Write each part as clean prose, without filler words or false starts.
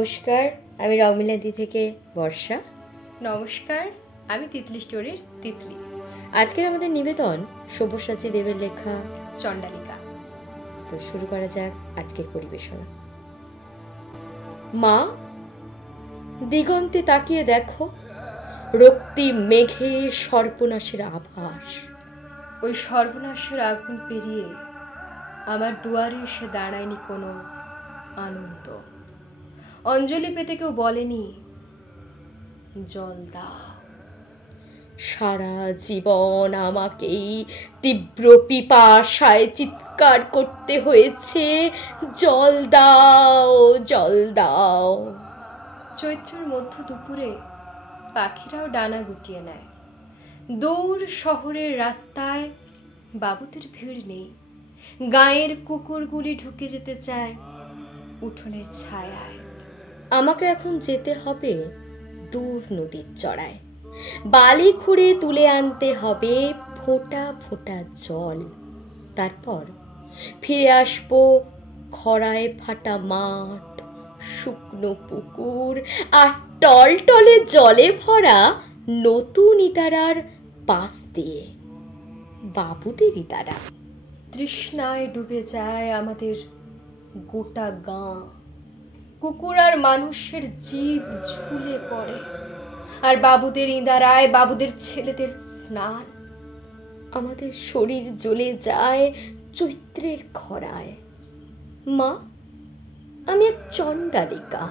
নমস্কার, আমি রংমিলাদি থেকে বর্ষা। নমস্কার, আমি তিতলি স্টোরির তিতলি। আজকের আমাদের নিবেদন সব্যসাচী দেবের লেখা চণ্ডালিকা। তো শুরু করা যাক আজকের পরিবেশনা। মা, দিগন্তে তাকিয়ে দেখো, রক্তিম মেঘে সর্বনাশের আভাস। ওই সর্বনাশের আগুন পেরিয়ে আমার দুয়ারে এসে দাঁড়ায়নি কোনো আনন্দ। অঞ্জলি পেতে কেউ বলেনি জল দাও। সারা জীবন আমাকেই তীব্র পিপাসায় চিৎকার করতে হয়েছে, জল দাও, জল দাও। চৈত্রের মধ্য দুপুরে পাখিরাও ডানা গুটিয়ে নেয়। দূর শহরের রাস্তায় বাবুদের ভিড় নেই। গায়ের কুকুরগুলি ঢুকে যেতে চায় উঠোনের ছায়ায়। আমাকে এখন যেতে হবে দূর নদীর চড়ায়, বালি খুঁড়ে তুলে আনতে হবে ফোঁটা ফোঁটা জল। তারপর ফিরে আসবো খরায় ফাটা মাঠ, শুকনো পুকুর আর টলটলে জলে ভরা নতুন ইতারার পাশ দিয়ে বাবুদের ইতারা। তৃষ্ণায় ডুবে যায় আমাদের গোটা গাঁ। কুকুর আর মানুষের জীব ঝুলে পড়ে, আর বাবুদের ইঁদারায় বাবুদের ছেলেদের স্নান। আমাদের শরীর জ্বলে যায় চৈত্রের খরায়। মা, আমি এক চণ্ডালিকা।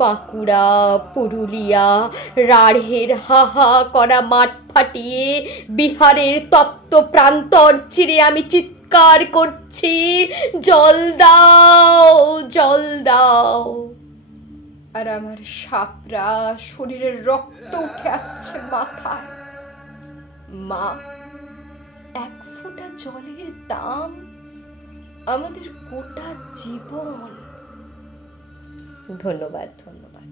বাঁকুড়া, পুরুলিয়া, রাঢ়ের হাহা করা মাঠ ফাটিয়ে বিহারের তপ্ত প্রান্তর চিরে আমি চিৎকার করছি, জল দাও, জল দাও। আর আমার সাপরা শরীরের রক্ত উঠে আসছে মাথায়। মা, এক ফোঁটা জলের দাম আমাদের গোটা জীবন। ধন্যবাদ, ধন্যবাদ।